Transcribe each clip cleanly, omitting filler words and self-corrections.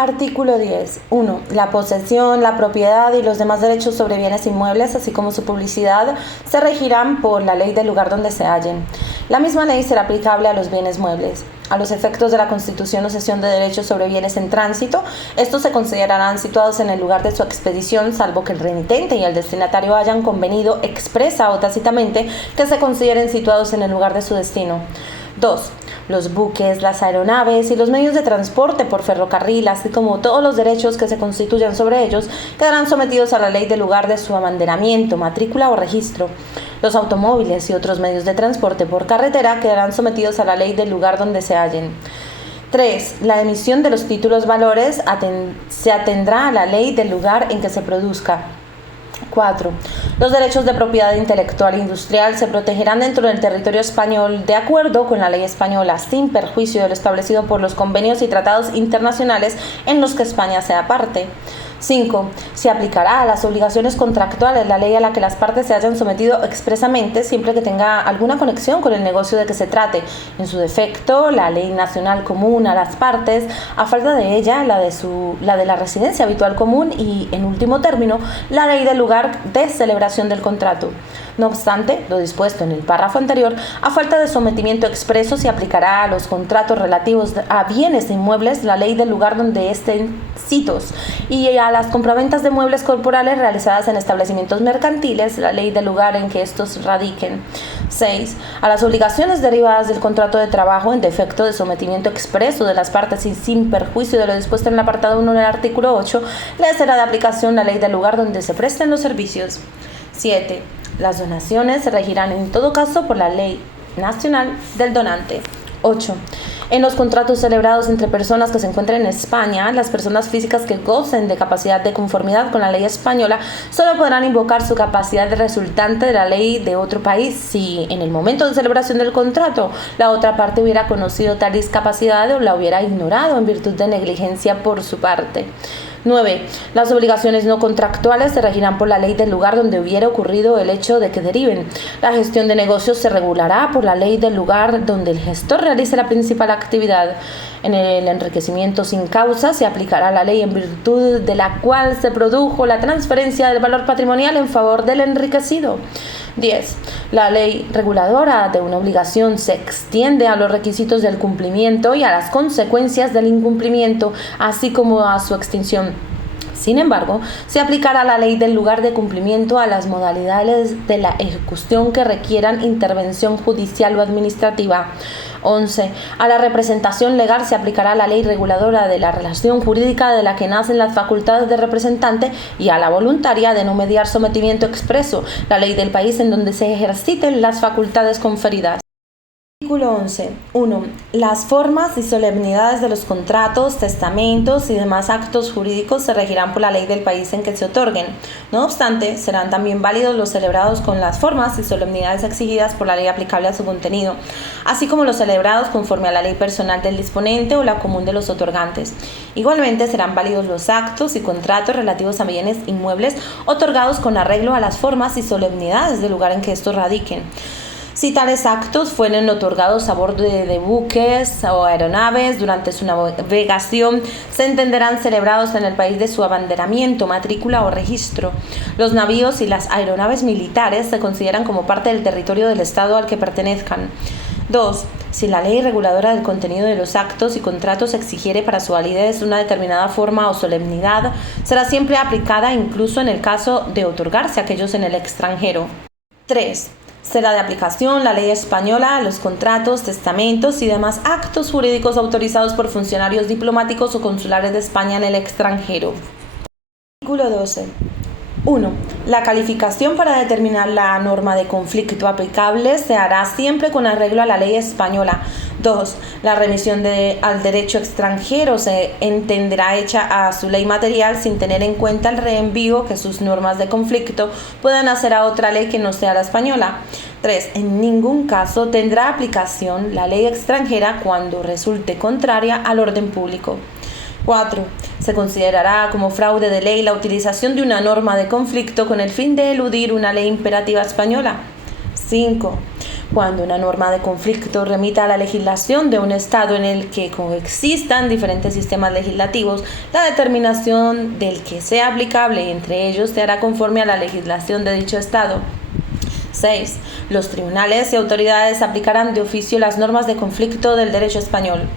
Artículo 10. 1. La posesión, la propiedad y los demás derechos sobre bienes inmuebles, así como su publicidad, se regirán por la ley del lugar donde se hallen. La misma ley será aplicable a los bienes muebles. A los efectos de la constitución o cesión de derechos sobre bienes en tránsito, estos se considerarán situados en el lugar de su expedición, salvo que el remitente y el destinatario hayan convenido expresa o tácitamente que se consideren situados en el lugar de su destino. 2. Los buques, las aeronaves y los medios de transporte por ferrocarril, así como todos los derechos que se constituyan sobre ellos, quedarán sometidos a la ley del lugar de su abanderamiento, matrícula o registro. Los automóviles y otros medios de transporte por carretera quedarán sometidos a la ley del lugar donde se hallen. 3. La emisión de los títulos valores se atendrá a la ley del lugar en que se produzca. 4. Los derechos de propiedad intelectual e industrial se protegerán dentro del territorio español de acuerdo con la ley española, sin perjuicio de lo establecido por los convenios y tratados internacionales en los que España sea parte. 5. Se aplicará a las obligaciones contractuales la ley a la que las partes se hayan sometido expresamente, siempre que tenga alguna conexión con el negocio de que se trate. En su defecto, la ley nacional común a las partes, a falta de ella, la de la residencia habitual común y, en último término, la ley del lugar de celebración del contrato. No obstante, lo dispuesto en el párrafo anterior, a falta de sometimiento expreso, se aplicará a los contratos relativos a bienes inmuebles la ley del lugar donde estén sitos y a las compraventas de muebles corporales realizadas en establecimientos mercantiles la ley del lugar en que estos radiquen. 6. A las obligaciones derivadas del contrato de trabajo en defecto de sometimiento expreso de las partes y sin perjuicio de lo dispuesto en el apartado 1 del artículo 8, le será de aplicación la ley del lugar donde se presten los servicios. 7. Las donaciones se regirán en todo caso por la ley nacional del donante. 8. En los contratos celebrados entre personas que se encuentren en España, las personas físicas que gocen de capacidad de conformidad con la ley española solo podrán invocar su capacidad resultante de la ley de otro país si, en el momento de celebración del contrato, la otra parte hubiera conocido tal discapacidad o la hubiera ignorado en virtud de negligencia por su parte. 9. Las obligaciones no contractuales se regirán por la ley del lugar donde hubiera ocurrido el hecho de que deriven. La gestión de negocios se regulará por la ley del lugar donde el gestor realice la principal actividad. En el enriquecimiento sin causa se aplicará la ley en virtud de la cual se produjo la transferencia del valor patrimonial en favor del enriquecido. 10. La ley reguladora de una obligación se extiende a los requisitos del cumplimiento y a las consecuencias del incumplimiento, así como a su extinción. Sin embargo, se aplicará la ley del lugar de cumplimiento a las modalidades de la ejecución que requieran intervención judicial o administrativa. 11. A la representación legal se aplicará la ley reguladora de la relación jurídica de la que nacen las facultades de representante y a la voluntaria de no mediar sometimiento expreso, la ley del país en donde se ejerciten las facultades conferidas. Artículo 11. 1. Las formas y solemnidades de los contratos, testamentos y demás actos jurídicos se regirán por la ley del país en que se otorguen. No obstante, serán también válidos los celebrados con las formas y solemnidades exigidas por la ley aplicable a su contenido, así como los celebrados conforme a la ley personal del disponente o la común de los otorgantes. Igualmente serán válidos los actos y contratos relativos a bienes inmuebles otorgados con arreglo a las formas y solemnidades del lugar en que estos radiquen. Si tales actos fueren otorgados a bordo de buques o aeronaves durante su navegación, se entenderán celebrados en el país de su abanderamiento, matrícula o registro. Los navíos y las aeronaves militares se consideran como parte del territorio del Estado al que pertenezcan. 2. Si la ley reguladora del contenido de los actos y contratos exigiere para su validez una determinada forma o solemnidad, será siempre aplicada incluso en el caso de otorgarse aquellos en el extranjero. 3. Será de aplicación la ley española a los contratos, testamentos y demás actos jurídicos autorizados por funcionarios diplomáticos o consulares de España en el extranjero. Artículo 12. 1. La calificación para determinar la norma de conflicto aplicable se hará siempre con arreglo a la ley española. 2. La remisión al derecho extranjero se entenderá hecha a su ley material sin tener en cuenta el reenvío que sus normas de conflicto puedan hacer a otra ley que no sea la española. 3. En ningún caso tendrá aplicación la ley extranjera cuando resulte contraria al orden público. 4. Se considerará como fraude de ley la utilización de una norma de conflicto con el fin de eludir una ley imperativa española. 5. Cuando una norma de conflicto remita a la legislación de un Estado en el que coexistan diferentes sistemas legislativos, la determinación del que sea aplicable entre ellos se hará conforme a la legislación de dicho Estado. 6. Los tribunales y autoridades aplicarán de oficio las normas de conflicto del derecho español.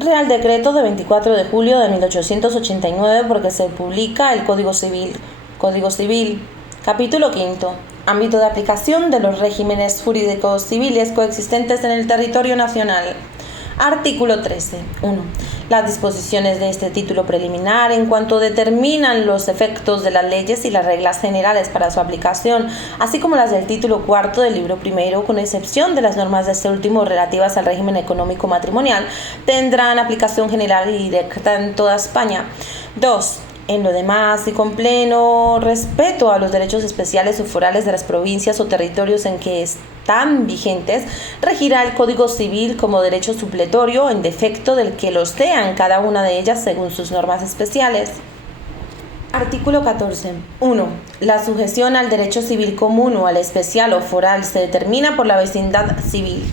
Real Decreto de 24 de julio de 1889, porque se publica el Código Civil. Código Civil. Capítulo 5. Ámbito de aplicación de los regímenes jurídicos civiles coexistentes en el territorio nacional. Artículo 13. 1. Las disposiciones de este título preliminar en cuanto determinan los efectos de las leyes y las reglas generales para su aplicación, así como las del título cuarto del libro primero, con excepción de las normas de este último relativas al régimen económico matrimonial, tendrán aplicación general y directa en toda España. 2. En lo demás, y con pleno respeto a los derechos especiales o forales de las provincias o territorios en que están vigentes, regirá el Código Civil como derecho supletorio en defecto del que los sean cada una de ellas según sus normas especiales. Artículo 14. 1. La sujeción al derecho civil común o al especial o foral se determina por la vecindad civil.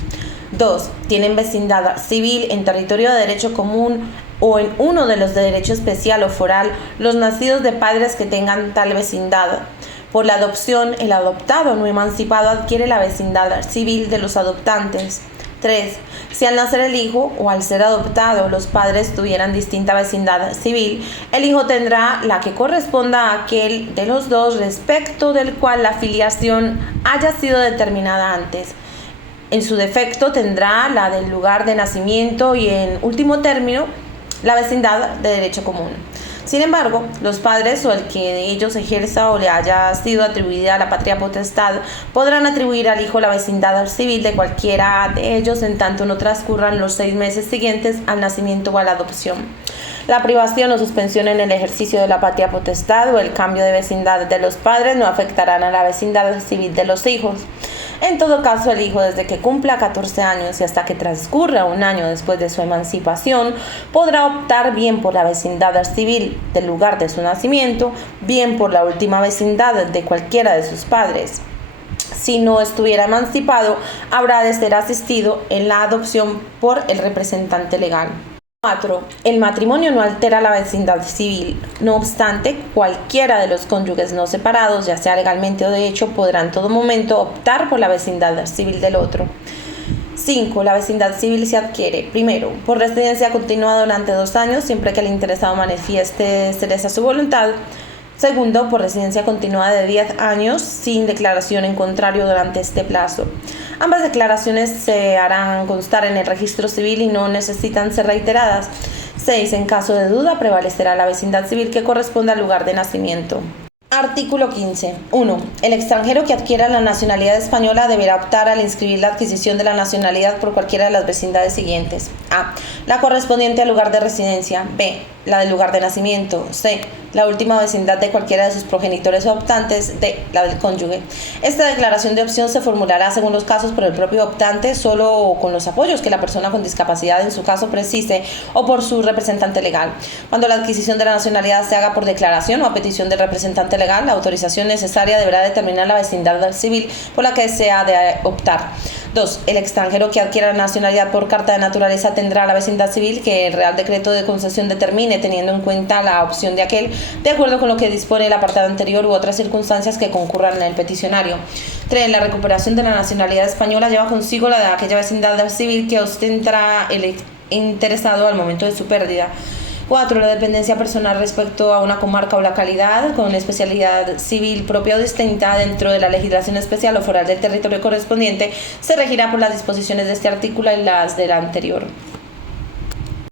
2. Tienen vecindad civil en territorio de derecho común o en uno de los de derecho especial o foral los nacidos de padres que tengan tal vecindad. Por la adopción, el adoptado no emancipado adquiere la vecindad civil de los adoptantes. 3. Si al nacer el hijo o al ser adoptado los padres tuvieran distinta vecindad civil, el hijo tendrá la que corresponda a aquel de los dos respecto del cual la filiación haya sido determinada antes. En su defecto tendrá la del lugar de nacimiento y en último término la vecindad de derecho común. Sin embargo, los padres o el que de ellos ejerza o le haya sido atribuida la patria potestad podrán atribuir al hijo la vecindad civil de cualquiera de ellos en tanto no transcurran los 6 meses siguientes al nacimiento o a la adopción. La privación o suspensión en el ejercicio de la patria potestad o el cambio de vecindad de los padres no afectarán a la vecindad civil de los hijos. En todo caso, el hijo, desde que cumpla 14 años y hasta que transcurra 1 año después de su emancipación, podrá optar bien por la vecindad civil del lugar de su nacimiento, bien por la última vecindad de cualquiera de sus padres. Si no estuviera emancipado, habrá de ser asistido en la adopción por el representante legal. 4. El matrimonio no altera la vecindad civil. No obstante, cualquiera de los cónyuges no separados, ya sea legalmente o de hecho, podrá en todo momento optar por la vecindad civil del otro. 5. La vecindad civil se adquiere, primero, por residencia continua durante 2 años, siempre que el interesado manifieste ser esa su voluntad. Segundo, por residencia continua de 10 años, sin declaración en contrario durante este plazo. Ambas declaraciones se harán constar en el registro civil y no necesitan ser reiteradas. 6. En caso de duda, prevalecerá la vecindad civil que corresponde al lugar de nacimiento. Artículo 15. 1. El extranjero que adquiera la nacionalidad española deberá optar al inscribir la adquisición de la nacionalidad por cualquiera de las vecindades siguientes. A. La correspondiente al lugar de residencia. B. La del lugar de nacimiento. C. La última vecindad de cualquiera de sus progenitores o optantes. D. La del cónyuge. Esta declaración de opción se formulará según los casos por el propio optante, solo con los apoyos que la persona con discapacidad en su caso precise o por su representante legal. Cuando la adquisición de la nacionalidad se haga por declaración o a petición del representante legal, la autorización necesaria deberá determinar la vecindad civil por la que se ha de optar. 2. El extranjero que adquiera la nacionalidad por carta de naturaleza tendrá la vecindad civil que el Real Decreto de concesión determine, teniendo en cuenta la opción de aquel, de acuerdo con lo que dispone el apartado anterior u otras circunstancias que concurran en el peticionario. 3. La recuperación de la nacionalidad española lleva consigo la de aquella vecindad civil que ostentará el interesado al momento de su pérdida. 4. La dependencia personal respecto a una comarca o localidad con especialidad civil propia o distinta dentro de la legislación especial o foral del territorio correspondiente se regirá por las disposiciones de este artículo y las del anterior.